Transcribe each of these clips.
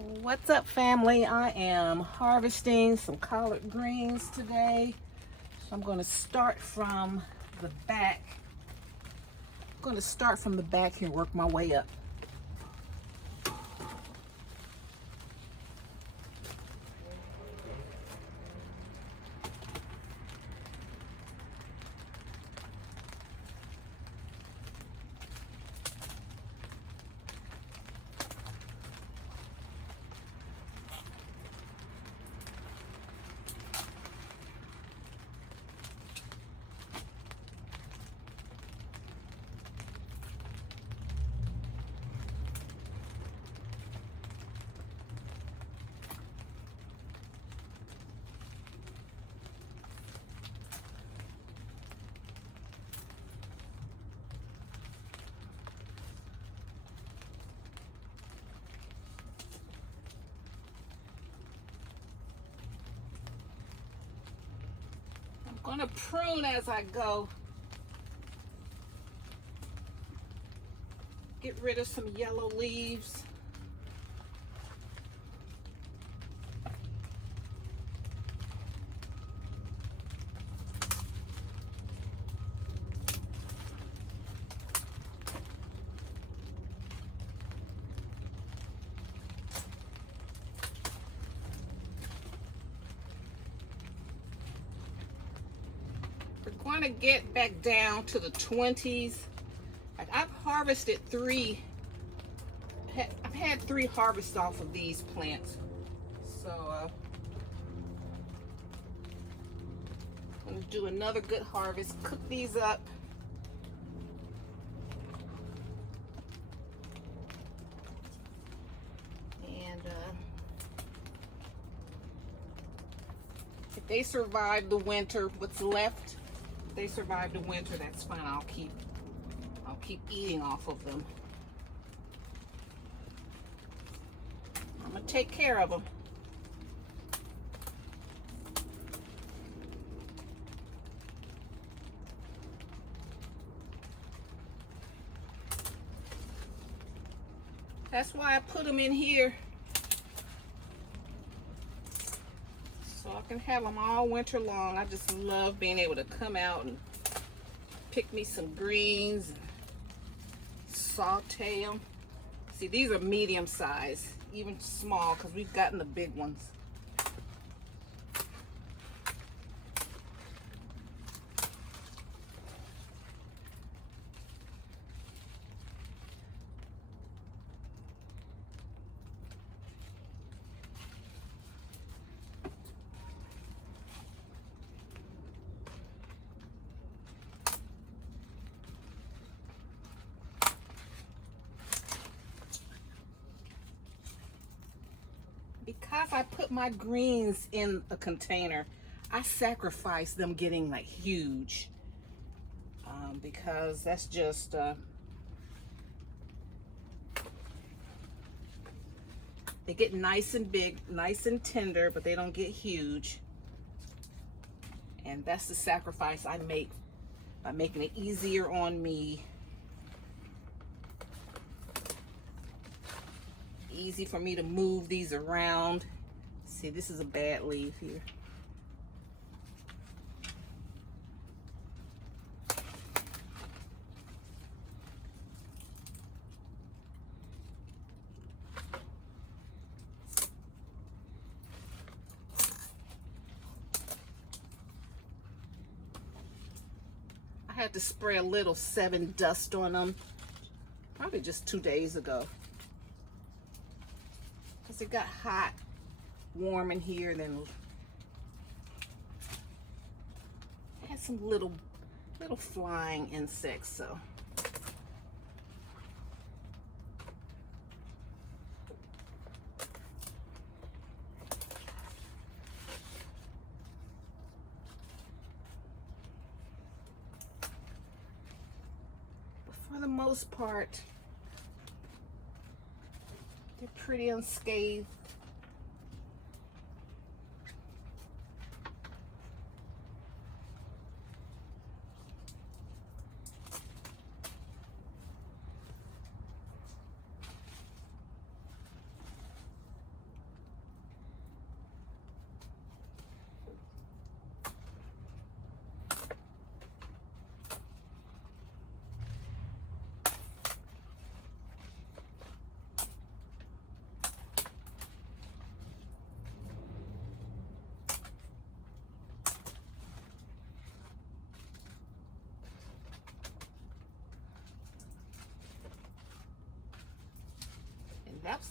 What's up, family? I am harvesting some collard greens today. So I'm going to start from the back. And work my way up. I'm going to prune as I go. Get rid of some yellow leaves. We're going to get back down to the 20s. I've harvested I've had 3 harvests off of these plants. So I'm going to do another good harvest, cook these up. And if they survive the winter, what's left, if they survive the winter, that's fine. I'll keep eating off of them. I'm gonna take care of them. That's why I put them in here, so I can have them all winter long. I just love being able to come out and pick me some greens, saute them. See, these are medium size, even small, because we've gotten the big ones. Because I put my greens in a container, I sacrifice them getting like huge, because that's just they get nice and big, nice and tender, but they don't get huge. And that's the sacrifice I make by making it easier on me. Easy for me to move these around. See, this is a bad leaf here. I had to spray a little 7 dust on them, probably just 2 days ago. Because it got hot, warm in here, and then I had some little flying insects, so. But for the most part, they're pretty unscathed.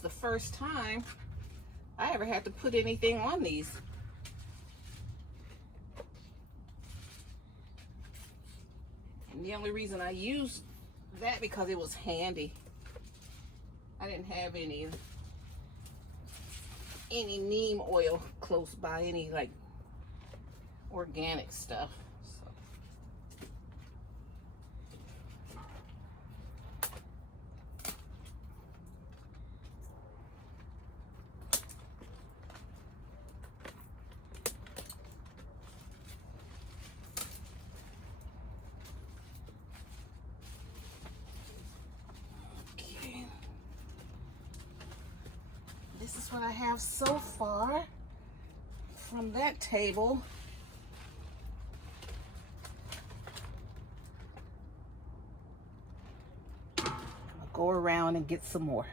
the first time I ever had to put anything on these. And the only reason I used that because it was handy. I didn't have any neem oil close by, any like organic stuff. This is what I have so far from that table. I'll go around and get some more.